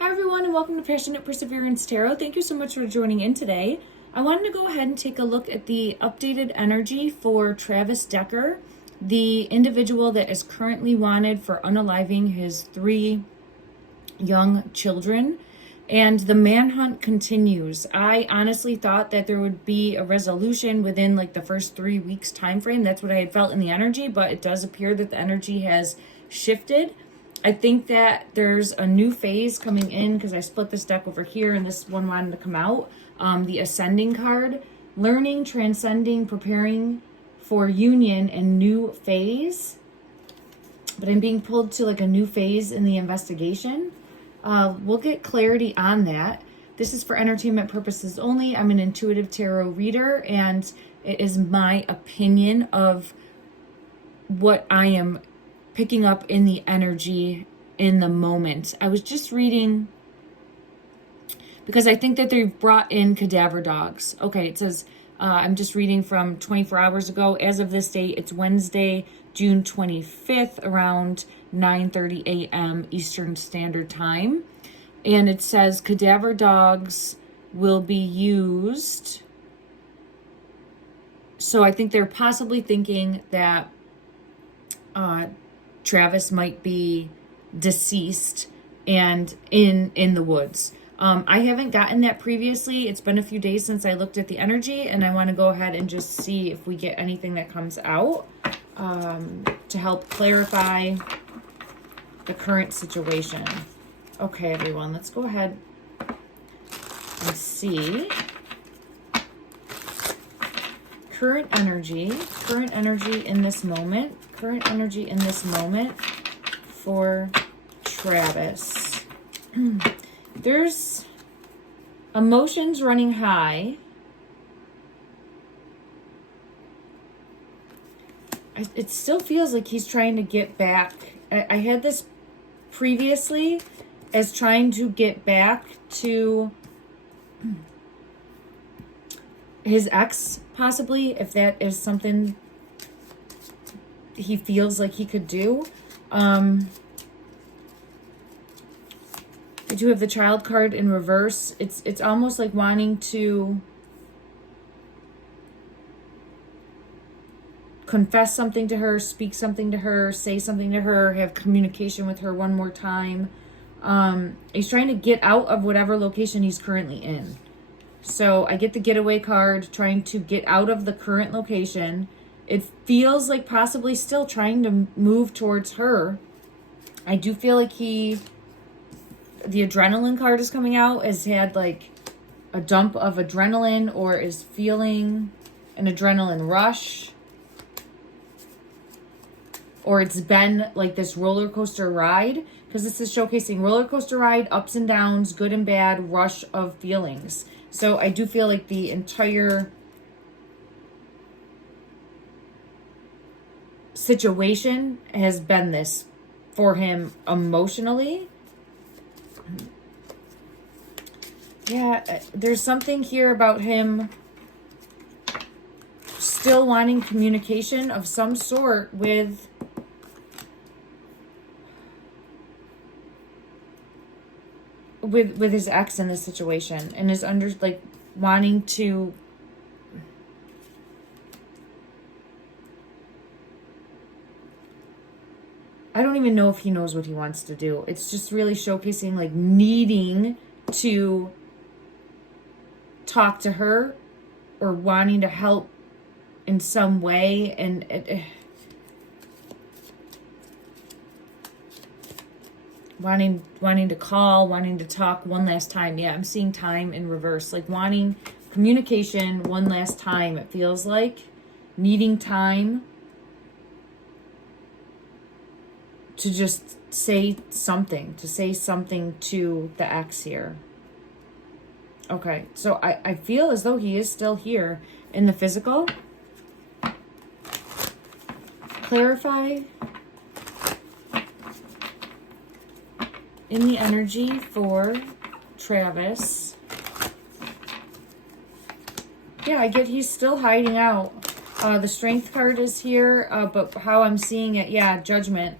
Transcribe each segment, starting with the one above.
Hi everyone, and welcome to Passionate Perseverance Tarot. Thank you so much for joining in today. I wanted to go ahead and take a look at the updated energy for Travis Decker, the individual that is currently wanted for unaliving his 3 young children. And the manhunt continues. I honestly thought that there would be a resolution within like the first 3 weeks time frame. That's what I had felt in the energy, but it does appear that the energy has shifted. I think that there's a new phase coming in because I split this deck over here and this one wanted to come out. The Ascending card, learning, transcending, preparing for union and new phase. But I'm being pulled to like a new phase in the investigation. We'll get clarity on that. This is for entertainment purposes only. I'm an intuitive tarot reader, and it is my opinion of what I am picking up in the energy in the moment. I was just reading, because I think that they've brought in cadaver dogs. Okay, it says, I'm just reading from 24 hours ago. As of this date, it's Wednesday, June 25th, around 9:30 a.m. Eastern Standard Time. And it says cadaver dogs will be used. So I think they're possibly thinking that Travis might be deceased and in the woods. I haven't gotten that previously. It's been a few days since I looked at the energy, and I want to go ahead and just see if we get anything that comes out to help clarify the current situation. Okay, everyone, let's go ahead and see. Current energy in this moment. Current energy in this moment for Travis. There's emotions running high. It still feels like he's trying to get back. I had this previously as trying to get back to his ex, possibly, if that is something he feels like he could do. We do have the Child card in reverse. It's almost like wanting to confess something to her, speak something to her, say something to her, have communication with her one more time. He's trying to get out of whatever location he's currently in. So I get the getaway card, trying to get out of the current location. It feels like possibly still trying to move towards her. I do feel like the adrenaline card is coming out, has had like a dump of adrenaline or is feeling an adrenaline rush. Or it's been like this roller coaster ride, because this is showcasing roller coaster ride, ups and downs, good and bad, rush of feelings. So I do feel like the entire situation has been this for him emotionally. Yeah, there's something here about him still wanting communication of some sort with his ex in this situation, and is wanting to I don't even know if he knows what he wants to do. It's just really showcasing like needing to talk to her or wanting to help in some way, and wanting to call, wanting to talk one last time. Yeah, I'm seeing time in reverse, like wanting communication one last time. It feels like needing time to just say something, to the ex here. Okay, so I feel as though he is still here in the physical. Clarify in the energy for Travis. Yeah, I get he's still hiding out. The Strength card is here, but how I'm seeing it, yeah, Judgment.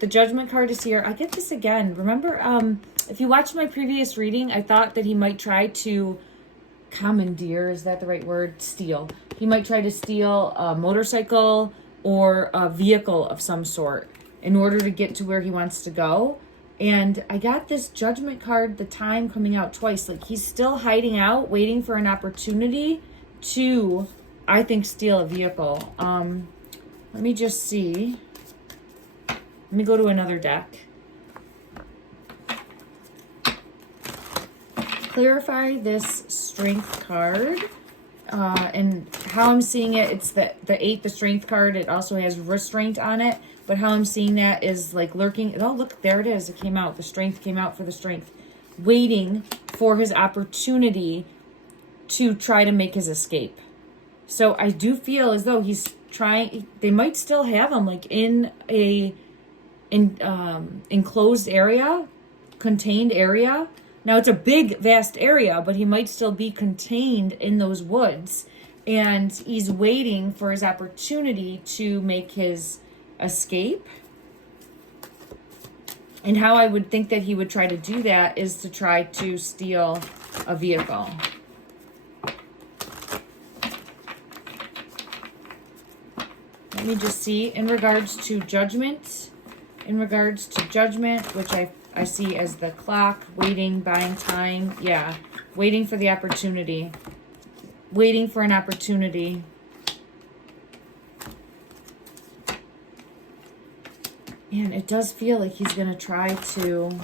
The Judgment card is here. I get this again. Remember, if you watched my previous reading, I thought that he might try to commandeer, is that the right word? Steal. He might try to steal a motorcycle or a vehicle of some sort in order to get to where he wants to go. And I got this Judgment card, the time coming out twice. Like he's still hiding out, waiting for an opportunity to, I think, steal a vehicle. Let me just see. Let me go to another deck. Clarify this Strength card. And how I'm seeing it, it's the 8, the Strength card. It also has restraint on it. But how I'm seeing that is like lurking. Oh, look, there it is. It came out. The Strength came out for the Strength. Waiting for his opportunity to try to make his escape. So I do feel as though he's trying, they might still have him like in a enclosed area, contained area. Now it's a big, vast area, but he might still be contained in those woods. And he's waiting for his opportunity to make his escape. And how I would think that he would try to do that is to try to steal a vehicle. Let me just see in regards to judgment. In regards to judgment, which I see as the clock, waiting, buying time. Yeah, waiting for the opportunity. Waiting for an opportunity. Man, it does feel like he's going to try to...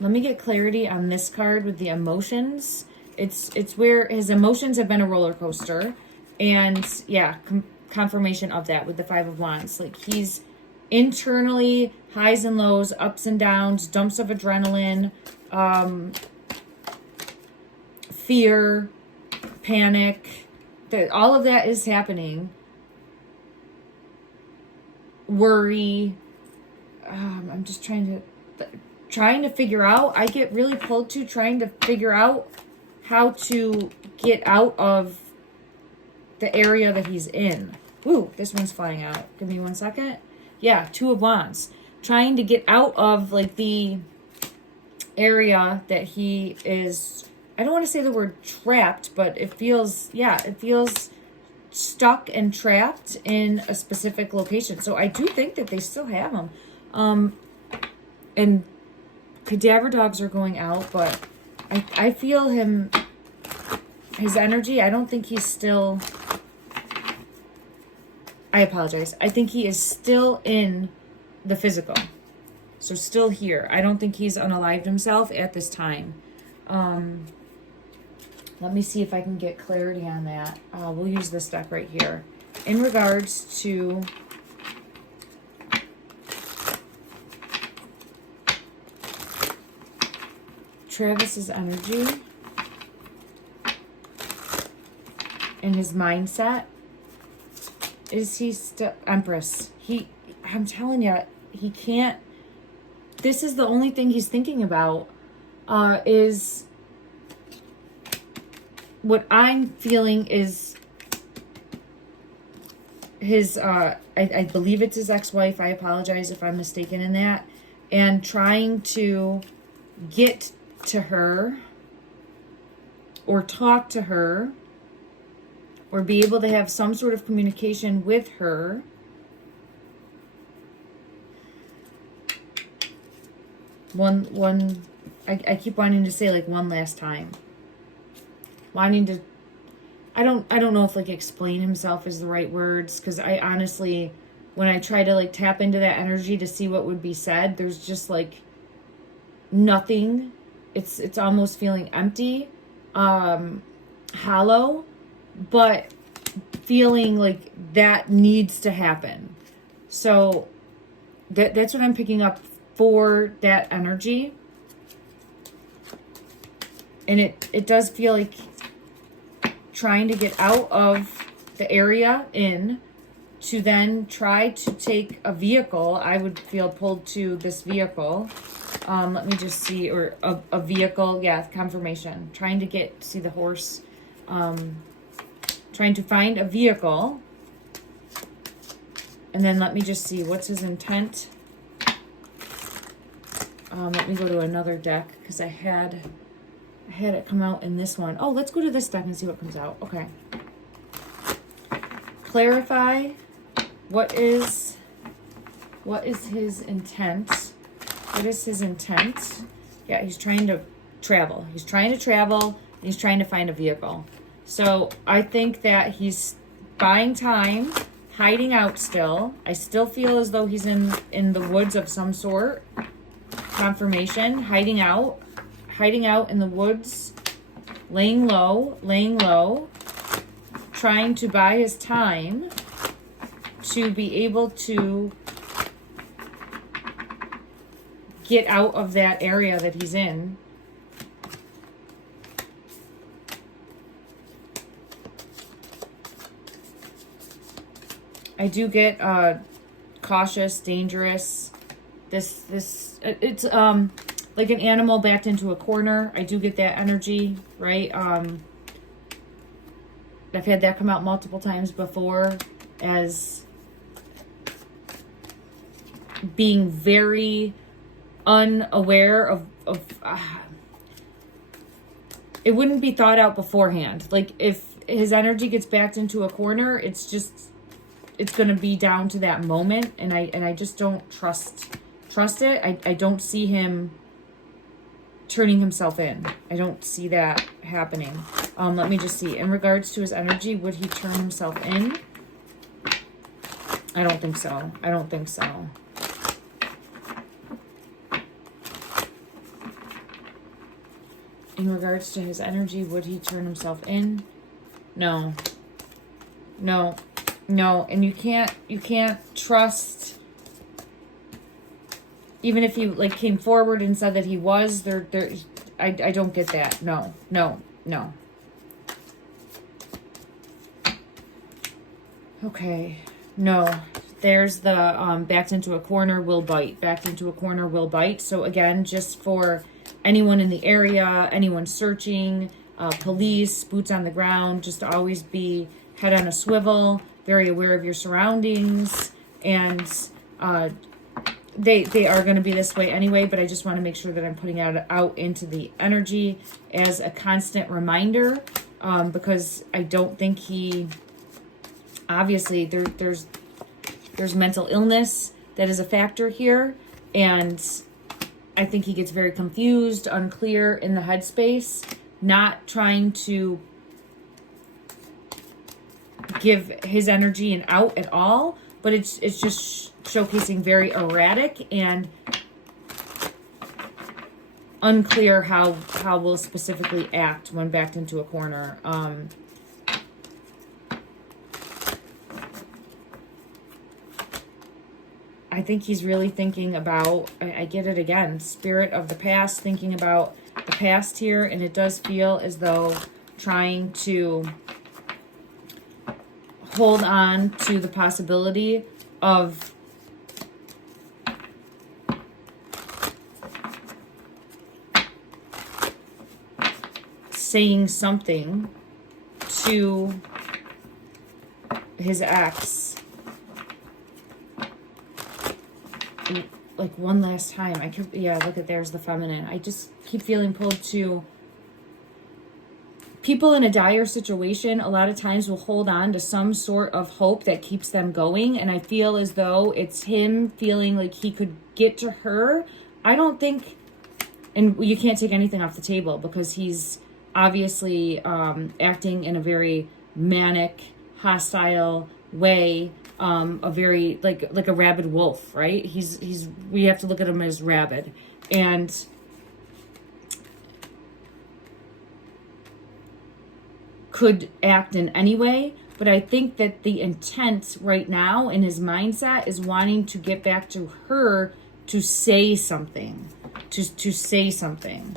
Let me get clarity on this card with the emotions. It's where his emotions have been a roller coaster. And yeah, confirmation of that with the 5 of Wands. Like he's internally highs and lows, ups and downs, dumps of adrenaline, fear, panic. All of that is happening. Worry. I'm just trying to figure out. I get really pulled to trying to figure out how to get out of the area that he's in. Ooh, this one's flying out. Give me 1 second. Yeah, 2 of Wands. Trying to get out of like the area that he is, I don't want to say the word trapped, but it feels stuck and trapped in a specific location. So I do think that they still have him. And cadaver dogs are going out, but I feel his energy, I don't think he's still... I apologize. I think he is still in the physical. So still here. I don't think he's unalived himself at this time. Let me see if I can get clarity on that. We'll use this deck right here. In regards to Travis's energy and his mindset. Is he still Empress? I'm telling you, he can't. This is the only thing he's thinking about. Is what I'm feeling is his. I believe it's his ex-wife. I apologize if I'm mistaken in that. And trying to get to her, or talk to her, or be able to have some sort of communication with her. I keep wanting to say like one last time. Wanting to, I don't know if like explain himself is the right words, because I honestly, when I try to like tap into that energy to see what would be said, there's just like nothing. It's almost feeling empty, hollow, but feeling like that needs to happen. So that's what I'm picking up for that energy. And it does feel like trying to get out of the area in to then try to take a vehicle. I would feel pulled to this vehicle. Let me just see, or a vehicle. Yeah, confirmation. Trying to see the horse. Trying to find a vehicle And then let me just see, what's his intent? Let me go to another deck because I had it come out in this one. Oh, let's go to this deck and see what comes out. Okay. Clarify what is his intent? What is his intent? Yeah, he's trying to travel. He's trying to travel. He's trying to find a vehicle. So I think that he's buying time, hiding out still. I still feel as though he's in the woods of some sort. Confirmation, hiding out in the woods, laying low, trying to buy his time to be able to get out of that area that he's in. I do get cautious, dangerous. It's like an animal backed into a corner. I do get that energy, right? I've had that come out multiple times before as being very unaware of it wouldn't be thought out beforehand. Like if his energy gets backed into a corner, it's going to be down to that moment, and I just don't trust it. I don't see him turning himself in. I don't see that happening. Let me just see. In regards to his energy, would he turn himself in? I don't think so. I don't think so. In regards to his energy, would he turn himself in? No. No. No. And you can't trust, even if he like came forward and said that he was there. I don't get that. No. Okay. No. There's the backed into a corner will bite. Backed into a corner will bite. So again, just for anyone in the area, anyone searching, police, boots on the ground, just to always be head on a swivel, very aware of your surroundings, and they are going to be this way anyway, but I just want to make sure that I'm putting out into the energy as a constant reminder, because I don't think he, obviously there's mental illness that is a factor here, and I think he gets very confused, unclear in the headspace, not trying to give his energy an out at all, but it's just showcasing very erratic and unclear how we'll specifically act when backed into a corner. I think he's really thinking about, I get it again, spirit of the past, thinking about the past here, and it does feel as though trying to hold on to the possibility of saying something to his ex, like one last time. Look at, there's the feminine. I just keep feeling pulled to people in a dire situation. A lot of times will hold on to some sort of hope that keeps them going, and I feel as though it's him feeling like he could get to her. I don't think, and you can't take anything off the table because he's obviously acting in a very manic, hostile way, a very like a rabid wolf, right? He's we have to look at him as rabid, and could act in any way, but I think that the intent right now in his mindset is wanting to get back to her to say something, to say something.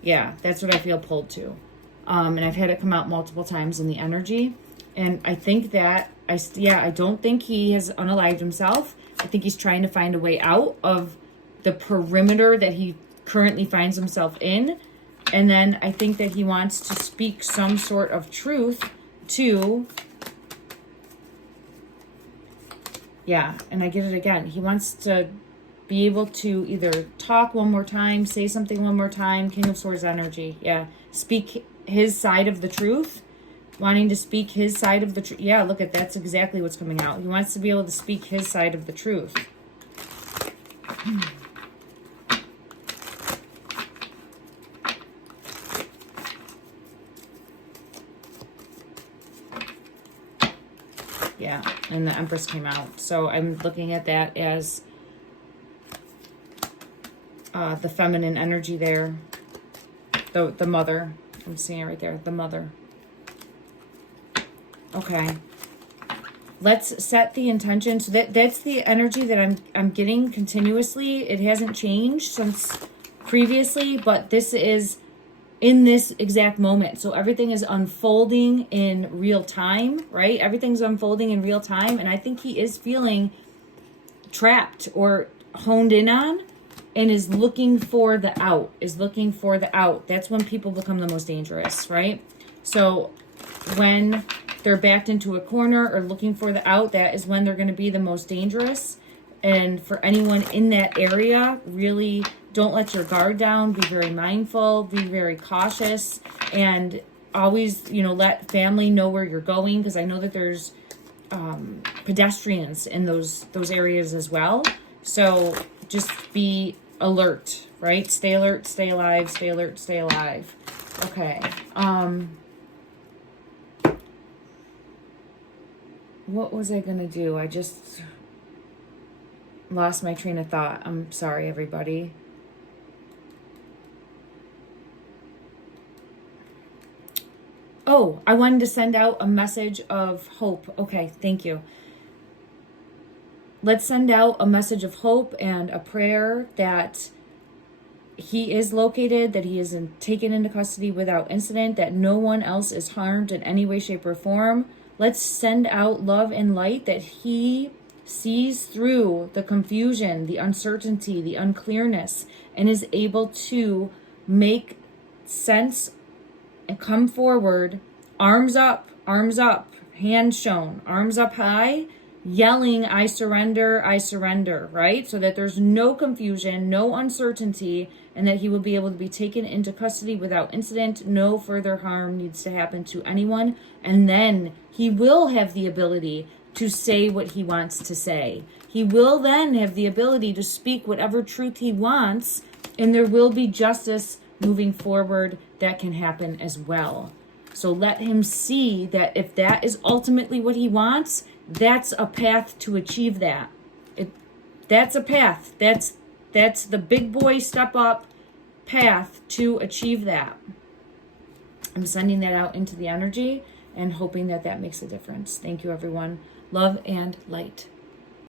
Yeah, that's what I feel pulled to. And I've had it come out multiple times in the energy. And I think that, I don't think he has unalived himself. I think he's trying to find a way out of the perimeter that he currently finds himself in. And then I think that he wants to speak some sort of truth to Yeah, and I get it again. He wants to be able to either talk one more time, say something one more time. King of Swords energy. Yeah. Speak his side of the truth. Wanting to speak his side of the truth. Yeah, look at that's exactly what's coming out. He wants to be able to speak his side of the truth. Yeah, and the Empress came out. So I'm looking at that as the feminine energy there. The mother. I'm seeing it right there. The mother. Okay. Let's set the intention. So that's the energy that I'm getting continuously. It hasn't changed since previously, but this is in this exact moment. So everything is unfolding in real time, right? Everything's unfolding in real time. And I think he is feeling trapped or honed in on and is looking for the out, That's when people become the most dangerous, right? So when they're backed into a corner or looking for the out, that is when they're going to be the most dangerous. And for anyone in that area, really don't let your guard down. Be very mindful, be very cautious, and always, let family know where you're going, because I know that there's pedestrians in those areas as well. So just be alert, right? Stay alert, stay alive, stay alert, stay alive. Okay. What was I going to do? I just lost my train of thought. I'm sorry, everybody. Oh, I wanted to send out a message of hope. Okay, thank you. Let's send out a message of hope and a prayer that he is located, that he is taken into custody without incident, that no one else is harmed in any way, shape, or form. Let's send out love and light that he sees through the confusion, the uncertainty, the unclearness, and is able to make sense and come forward, arms up, hands shown, arms up high, yelling, I surrender, right? So that there's no confusion, no uncertainty, and that he will be able to be taken into custody without incident. No further harm needs to happen to anyone. And then he will have the ability to say what he wants to say. He will then have the ability to speak whatever truth he wants, and there will be justice moving forward that can happen as well. So let him see that if that is ultimately what he wants, that's a path to achieve that. That's a path. That's the big boy step up path to achieve that. I'm sending that out into the energy and hoping that that makes a difference. Thank you, everyone. Love and light.